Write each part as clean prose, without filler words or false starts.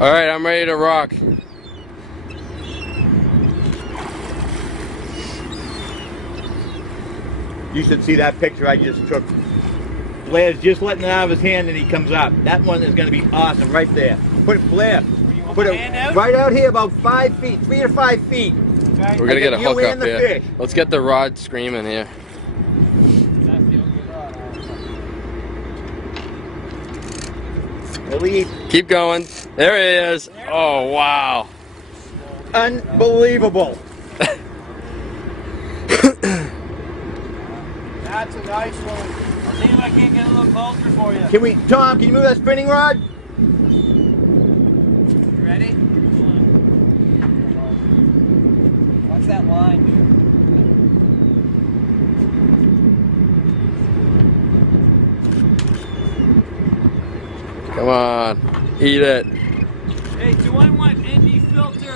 All right, I'm ready to rock. You should see that picture I just took. Blair's just letting it out of his hand and he comes up. That one is going to be awesome right there. Put it, Blair. Put it right out here, about 5 feet, 3 to 5 feet. We're gonna get a hook up here. Let's get the rod screaming here. Release. Keep going. There he is. Oh wow. Unbelievable. That's a nice one. I'll see if I can't get a little closer for you. Can we, Tom, can you move that spinning rod? You ready? What's that line, dude? Come on, eat it. Hey, do I want ND filter?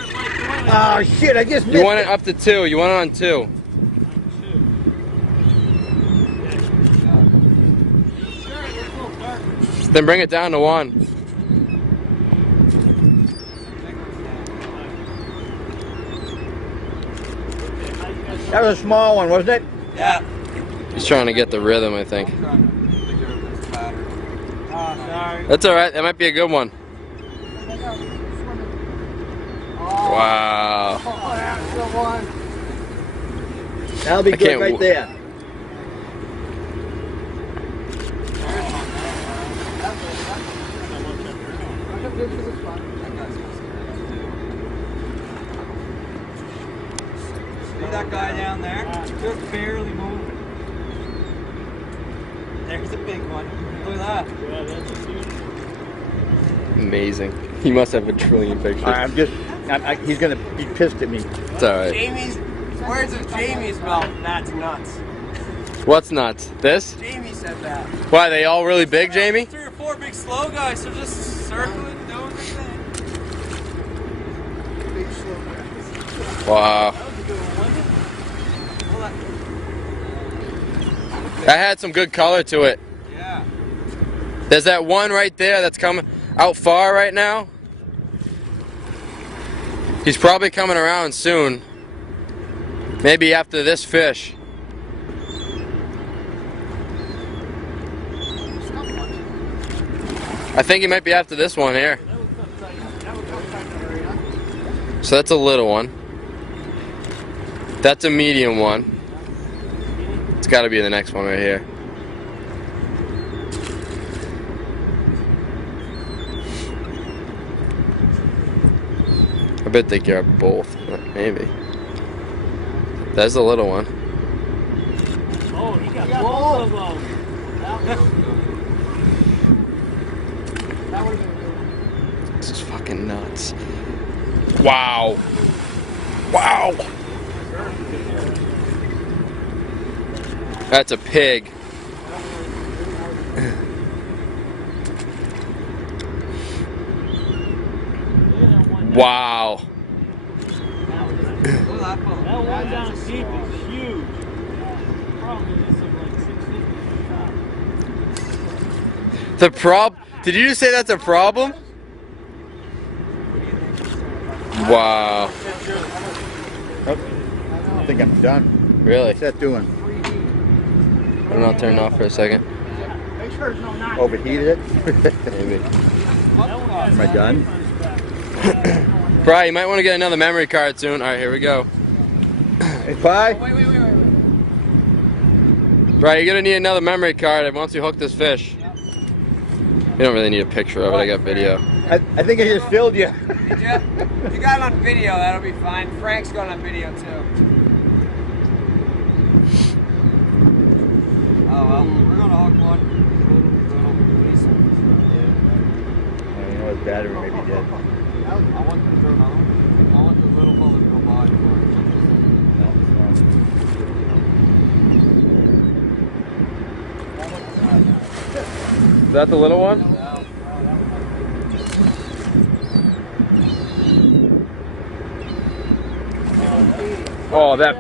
Oh shit, I just missed You want it up to 2. You want it on 2. Then bring it down to 1. That was a small one, wasn't it? Yeah. He's trying to get the rhythm, I think. Sorry. That's all right. That might be a good one. Wow. Oh, that's the one. That'll be good right there. See that guy down there? Just barely moving. There's a big one. Look at that. Yeah, that's a huge one. Amazing. He must have a trillion pictures. He's gonna be pissed at me. It's all right. Jamie's, words of Jamie's mouth, that's nuts. What's nuts? This? Jamie said that. Why, they all really big, Jamie? 3 or 4 big slow guys, so just circling, doing their thing. Big slow guys. Wow. That was a good one, wasn't it? That had some good color to it. Yeah. There's that one right there that's coming out far right now. He's probably coming around soon. Maybe after this fish. I think he might be after this one here. So that's a little one. That's a medium one. It's got to be the next one right here. I bet they grab both. Maybe. There's a little one. Oh, he got both of them. This is fucking nuts. Wow. Wow. That's a pig. Wow. That one down deep is huge. Probably some like 650. Did you just say that's a problem? Wow. I think I'm done. Really? What's that doing? I don't know, I'll turn it off for a second. Overheated it? Maybe. Am I done? Brian, you might want to get another memory card soon. Alright, here we go. Hey, Pi? Wait. Brian, you're gonna need another memory card once you hook this fish. You don't really need a picture of it, I got video. I think I just filled you. Did you? You got it on video, that'll be fine. Frank's got it on video too. Oh well, we're gonna hook one. You know his battery may be dead. I want the little fella to go by for Is that the little one? Oh, that.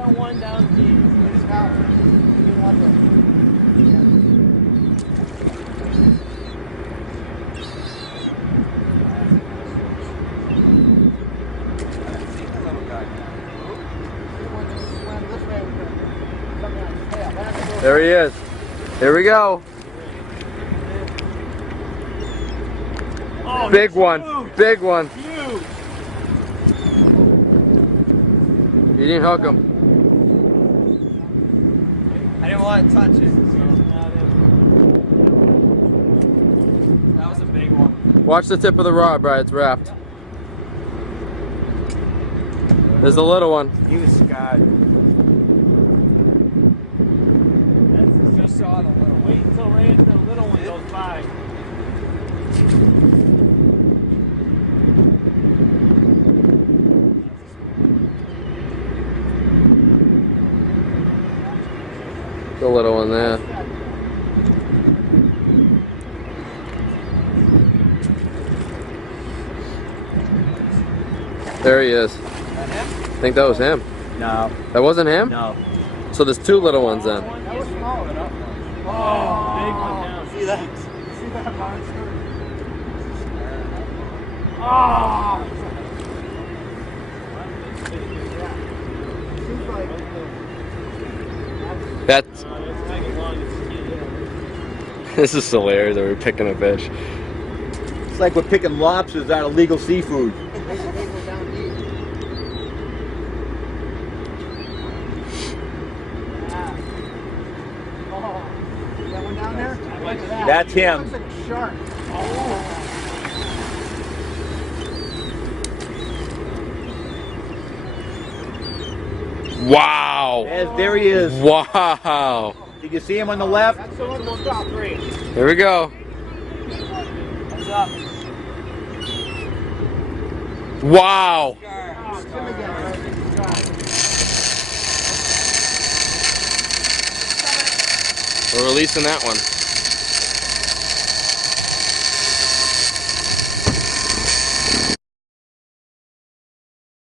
There he is. Here we go. Oh, Big that's one. huge. Big one. Huge. You didn't hook him. I didn't want to touch it. So that was a big one. Watch the tip of the rod, Brad. It's wrapped. There's a little one. He was scarred. Just saw the little. Wait until the little one goes by. The little one there. There he is. I think that was him. No. That wasn't him? No. So there's two little ones then. That was small enough. Oh, big one down. See that? See that monster? Oh! That's this is hilarious that we're picking a fish. It's like we're picking lobsters out of legal seafood. That's him. Looks like a shark. Wow. There he is. Wow. Did you see him on the left? That's the one that's top three. Here we go. What's up? Wow. Oh, it's him again, right? We're releasing that one.